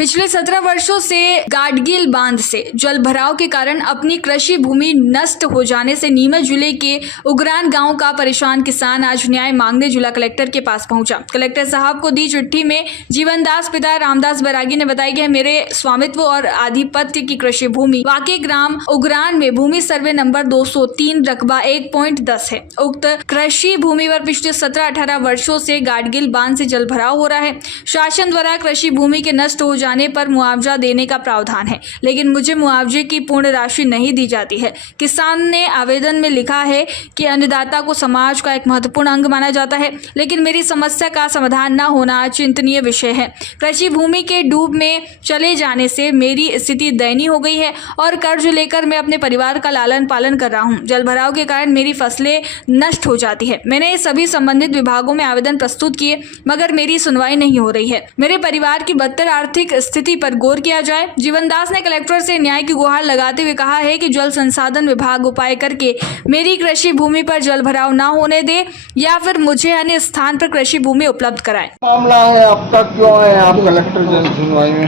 पिछले 17 वर्षों से गाडगिल बांध से जल भराव के कारण अपनी कृषि भूमि नष्ट हो जाने से नीमच जिले के उगरान गांव का परेशान किसान आज न्याय मांगने जिला कलेक्टर के पास पहुंचा। कलेक्टर साहब को दी चिट्ठी में जीवनदास पिता रामदास बैरागी ने बताया कि मेरे स्वामित्व और आधिपत्य की कृषि भूमि वाकई ग्राम उगरान में भूमि सर्वे नंबर 203 रकबा 1.10 है। उक्त कृषि भूमि पर पिछले 17-18 वर्षों से गाडगिल बांध से जल भराव हो रहा है। शासन द्वारा कृषि भूमि के नष्ट हो जाने पर मुआवजा देने का प्रावधान है, लेकिन मुझे मुआवजे की पूर्ण राशि नहीं दी जाती है। किसान ने आवेदन में लिखा है कि अन्नदाता को समाज का एक महत्वपूर्ण अंग माना जाता है, लेकिन मेरी समस्या का समाधान न होना चिंतनीय विषय है। कृषि भूमि के डूब में चले जाने से मेरी स्थिति दयनीय हो गई है और कर्ज लेकर मैं अपने परिवार का लालन पालन कर रहा हूँ। जल भराव के कारण मेरी फसलें नष्ट हो जाती है। मैंने सभी संबंधित विभागों में आवेदन प्रस्तुत किए, मगर मेरी सुनवाई नहीं हो रही है। मेरे परिवार की बदतर आर्थिक स्थिति पर गौर किया जाए। जीवनदास ने कलेक्टर से न्याय की गुहार लगाते हुए कहा है कि जल संसाधन विभाग उपाय करके मेरी कृषि भूमि पर जल भराव न होने दे या फिर मुझे अन्य स्थान पर कृषि भूमि उपलब्ध कराए। मामला है आपका, क्यों है आप कलेक्टर जन सुनवाई में?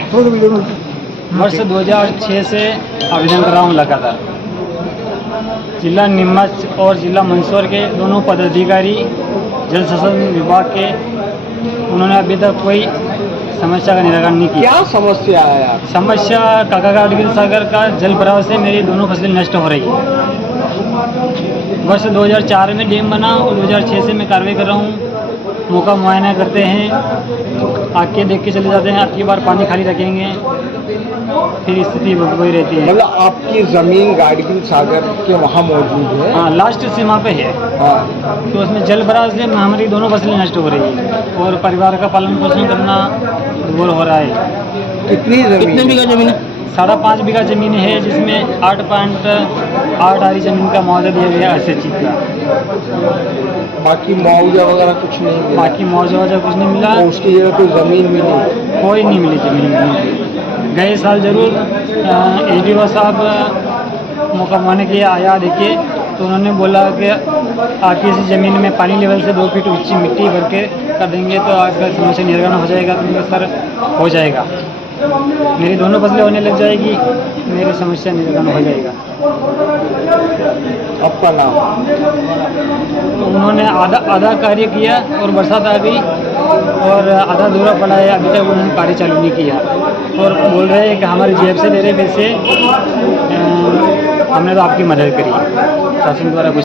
वर्ष 2006 से आवेदन कर रहा हूँ लगातार। जिला नीमच और जिला मंदसौर के दोनों पदाधिकारी जल संसाधन विभाग के, उन्होंने अभी तक कोई समस्या का निराकरण नहीं किया। क्या समस्या है आप? समस्या काका गाडगिल सागर का जल भराव से मेरी दोनों फसलें नष्ट हो रही है। वर्ष 2004 में डैम बना और 2006 से मैं कार्रवाई कर रहा हूँ। मौका मुआयना करते हैं, आके देख के चले जाते हैं। अब की बार पानी खाली रखेंगे, फिर स्थिति वही रहती है। मतलब आपकी जमीन गाडगिल सागर के वहाँ मौजूद है? हाँ, लास्ट सीमा पे है। हाँ। तो उसमें जल भराव से हमारी दोनों फसलें नष्ट हो रही है और परिवार का पालन पोषण करना दूर हो रहा है। कितनी बीघा जमीन है? 5.5 बीघा जमीन है, जिसमें 8.8 आरी जमीन का मुआवजा दिया गया SHG का। बाकी मुआवजा वगैरह कुछ नहीं मिला? बाकी मुआवजा कुछ नहीं मिला। तो उसकी जगह कोई जमीन मिली? कोई नहीं मिली जमीन। गए साल जरूर SDO साहब मौका मुआयने के लिए आया देखे, तो उन्होंने बोला कि आपकी इस ज़मीन में पानी लेवल से 2 फीट ऊंची मिट्टी भर के कर देंगे तो आपका समस्या निराकरण हो जाएगा। तो सर हो जाएगा, मेरी दोनों फसलें होने लग जाएगी, मेरी समस्या निराकरण हो जाएगा। आपका नाम? तो उन्होंने आधा कार्य किया और बरसात आ गई और आधा अधूरा पड़ा है। अभी तक उन्होंने कार्य चालू नहीं किया और बोल रहे हैं कि हमारी जेब से दे रहे पैसे, हमने तो आपकी मदद करी, शासन द्वारा कुछ